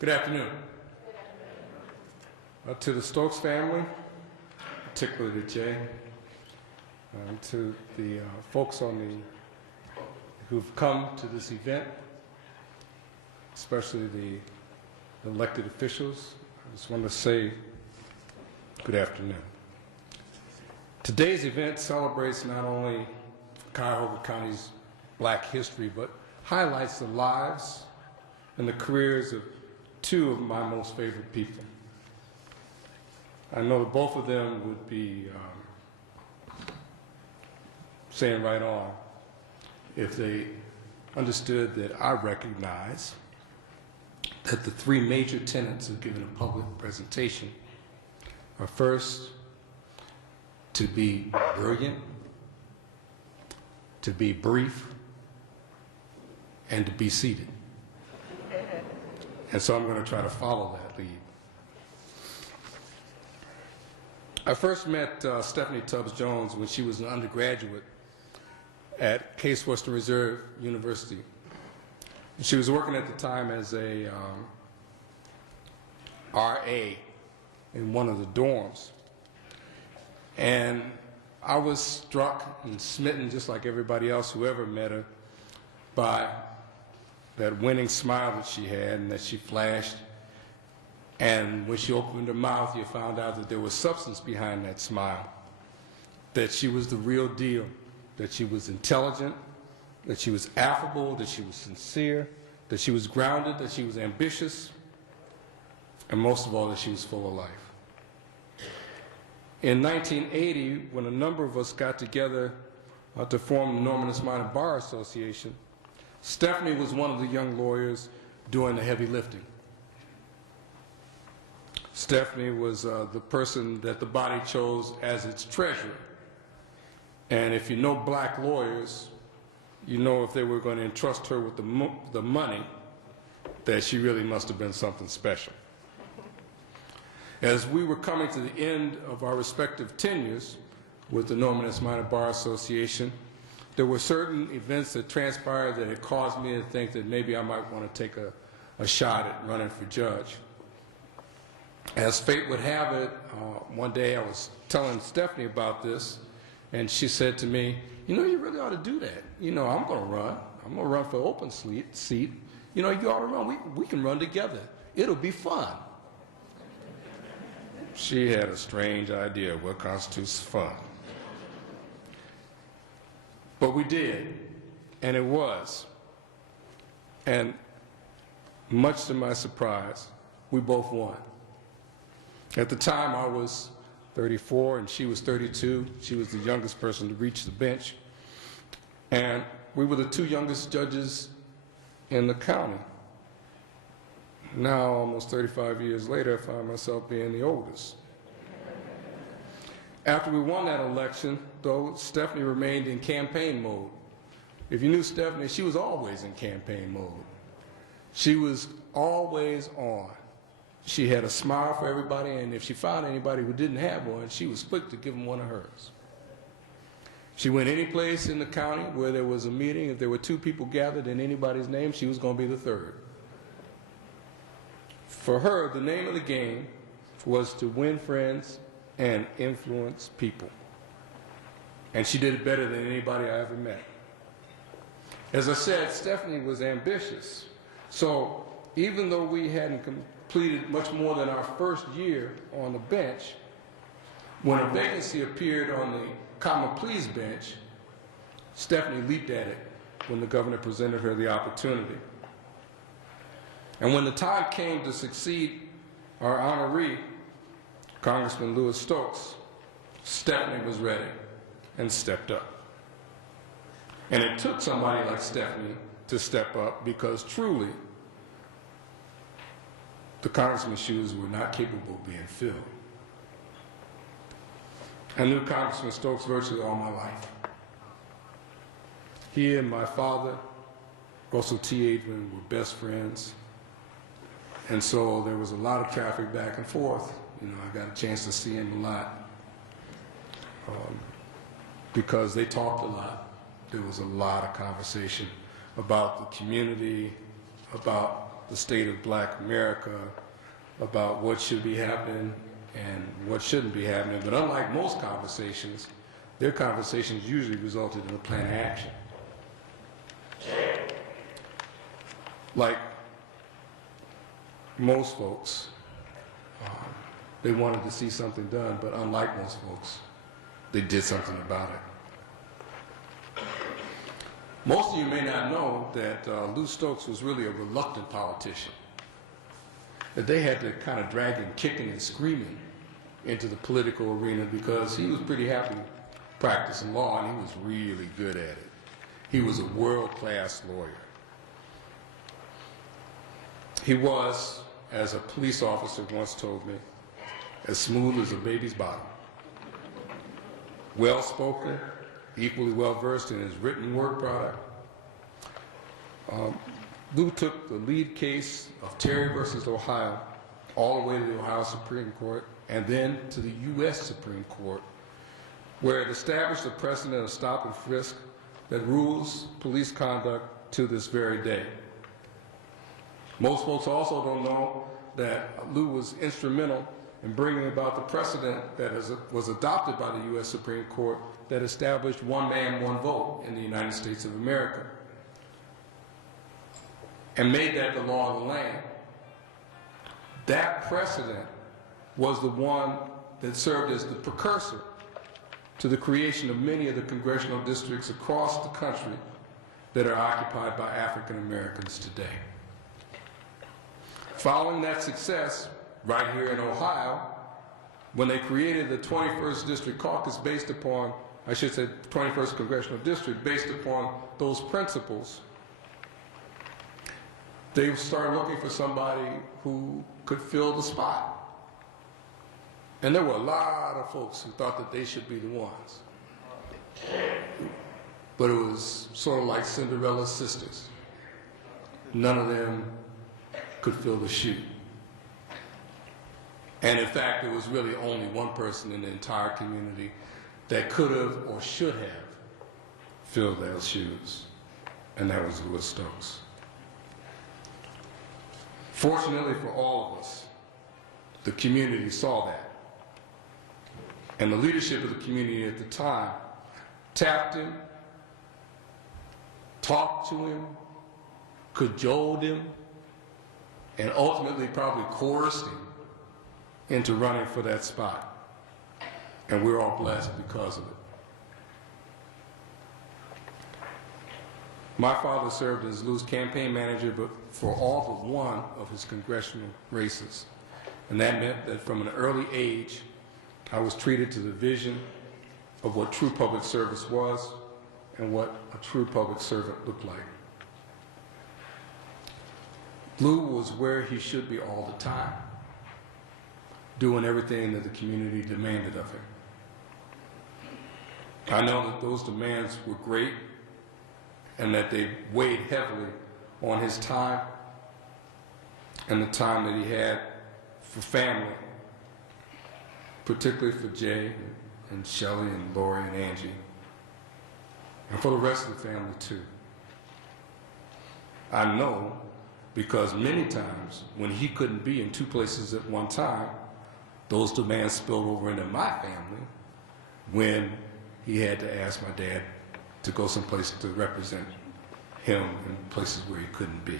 Good afternoon. To the Stokes family, particularly to Jay, to the folks who've come to this event, especially the elected officials, I just want to say good afternoon. Today's event celebrates not only Cuyahoga County's Black history, but highlights the lives and the careers of two of my most favorite people. I know that both of them would be saying right on if they understood that I recognize that the three major tenets of giving a public presentation are first, to be brilliant, to be brief, and to be seated. And so I'm going to try to follow that lead. I first met Stephanie Tubbs Jones when she was an undergraduate at Case Western Reserve University. She was working at the time as a RA in one of the dorms. And I was struck and smitten, just like everybody else who ever met her, by that winning smile that she had and that she flashed. And when she opened her mouth, you found out that there was substance behind that smile, that she was the real deal, that she was intelligent, that she was affable, that she was sincere, that she was grounded, that she was ambitious, and most of all, that she was full of life. In 1980, when a number of us got together to form the Norman S. Minor Bar Association, Stephanie was one of the young lawyers doing the heavy lifting. Stephanie was the person that the body chose as its treasurer. And if you know black lawyers, you know if they were going to entrust her with the money, that she really must have been something special. As we were coming to the end of our respective tenures with the Norman S. Minor Bar Association, there were certain events that transpired that had caused me to think that maybe I might want to take a shot at running for judge. As fate would have it, one day I was telling Stephanie about this, and she said to me, you know, you really ought to do that. You know, I'm going to run. I'm going to run for open seat. You know, you ought to run. We can run together. It'll be fun. She had a strange idea of what constitutes fun. But we did, and it was. And much to my surprise, we both won. At the time, I was 34 and she was 32. She was the youngest person to reach the bench. And we were the two youngest judges in the county. Now, almost 35 years later, I find myself being the oldest. After we won that election, though, Stephanie remained in campaign mode. If you knew Stephanie, she was always in campaign mode. She was always on. She had a smile for everybody, and if she found anybody who didn't have one, she was quick to give them one of hers. She went any place in the county where there was a meeting. If there were two people gathered in anybody's name, she was going to be the third. For her, the name of the game was to win friends and influence people. And she did it better than anybody I ever met. As I said, Stephanie was ambitious. So even though we hadn't completed much more than our first year on the bench, when a vacancy appeared on the common pleas bench, Stephanie leaped at it when the governor presented her the opportunity. And when the time came to succeed our honoree, Congressman Stokes, Stephanie was ready and stepped up. And it took somebody like Stephanie to step up because truly the congressman's shoes were not capable of being filled. I knew Congressman Stokes virtually all my life. He and my father, Russell T. Adrine, were best friends. And so there was a lot of traffic back and forth. You know, I got a chance to see him a lot because they talked a lot. There was a lot of conversation about the community, about the state of Black America, about what should be happening and what shouldn't be happening. But unlike most conversations, their conversations usually resulted in a plan of action. Like most folks, they wanted to see something done, but unlike most folks, they did something about it. Most of you may not know that Lou Stokes was really a reluctant politician, that they had to kind of drag him kicking and screaming into the political arena because he was pretty happy practicing law and he was really good at it. He was a world-class lawyer. He was, as a police officer once told me, as smooth as a baby's bottom. Well-spoken, equally well-versed in his written word product. Lou took the lead case of Terry versus Ohio all the way to the Ohio Supreme Court and then to the U.S. Supreme Court, where it established a precedent of stop and frisk that rules police conduct to this very day. Most folks also don't know that Lou was instrumental in bringing about the precedent that was adopted by the U.S. Supreme Court that established one man, one vote in the United States of America and made that the law of the land. That precedent was the one that served as the precursor to the creation of many of the congressional districts across the country that are occupied by African Americans today. Following that success, right here in Ohio, when they created the 21st District Caucus based upon, I should say 21st Congressional District, based upon those principles, they started looking for somebody who could fill the spot. And there were a lot of folks who thought that they should be the ones. But it was sort of like Cinderella's sisters. None of them could fill the shoe. And in fact, there was really only one person in the entire community that could have or should have filled those shoes, and that was Louis Stokes. Fortunately for all of us, the community saw that. And the leadership of the community at the time tapped him, talked to him, cajoled him, and ultimately probably coerced him into running for that spot. And we're all blessed because of it. My father served as Lou's campaign manager, but for all but one of his congressional races. And that meant that from an early age, I was treated to the vision of what true public service was and what a true public servant looked like. Lou was where he should be all the time, doing everything that the community demanded of him. I know that those demands were great and that they weighed heavily on his time and the time that he had for family, particularly for Jay and Shelley and Lori and Angie, and for the rest of the family too. I know because many times when he couldn't be in two places at one time, those demands spilled over into my family when he had to ask my dad to go someplace to represent him in places where he couldn't be.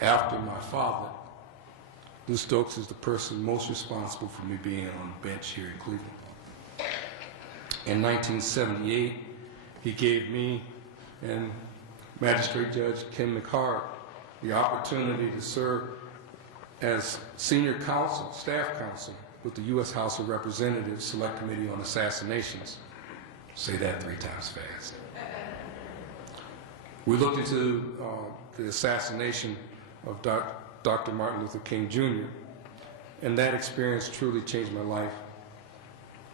After my father, Lou Stokes is the person most responsible for me being on the bench here in Cleveland. In 1978, he gave me and Magistrate Judge Ken McHart the opportunity to serve as senior counsel, staff counsel, with the U.S. House of Representatives Select Committee on Assassinations. Say that 3 times fast. We looked into the assassination of Dr. Martin Luther King Jr., and that experience truly changed my life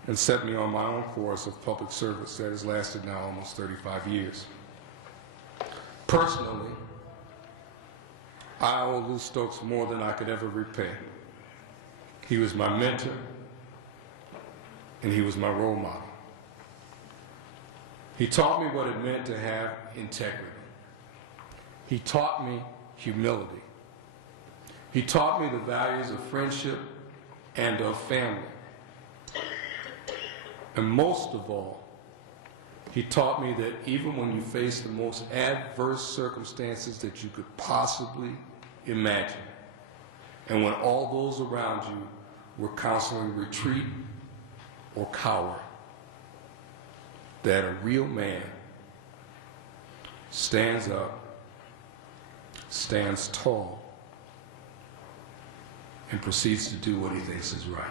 and set me on my own course of public service that has lasted now almost 35 years. Personally, I owe Lou Stokes more than I could ever repay. He was my mentor, and he was my role model. He taught me what it meant to have integrity. He taught me humility. He taught me the values of friendship and of family. And most of all, he taught me that even when you face the most adverse circumstances that you could possibly imagine, and when all those around you were counseling retreat or cower, that a real man stands up, stands tall, and proceeds to do what he thinks is right.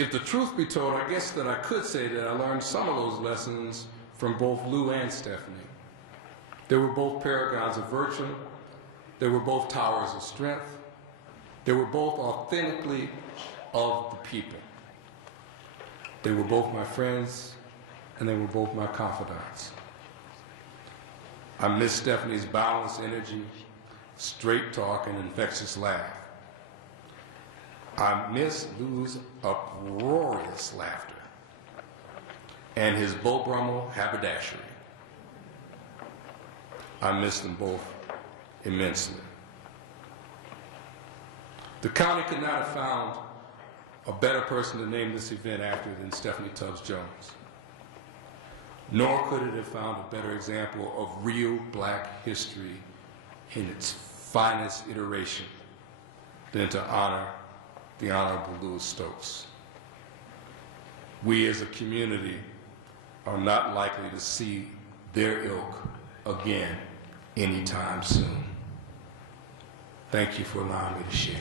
If the truth be told, I guess that I could say that I learned some of those lessons from both Lou and Stephanie. They were both paragons of virtue. They were both towers of strength. They were both authentically of the people. They were both my friends, and they were both my confidants. I miss Stephanie's balanced energy, straight talk, and infectious laugh. I miss Lou's uproarious laughter and his Beau Brummel haberdashery. I miss them both immensely. The county could not have found a better person to name this event after than Stephanie Tubbs Jones. Nor could it have found a better example of real black history in its finest iteration than to honor the Honorable Louis Stokes. We as a community are not likely to see their ilk again anytime soon. Thank you for allowing me to share.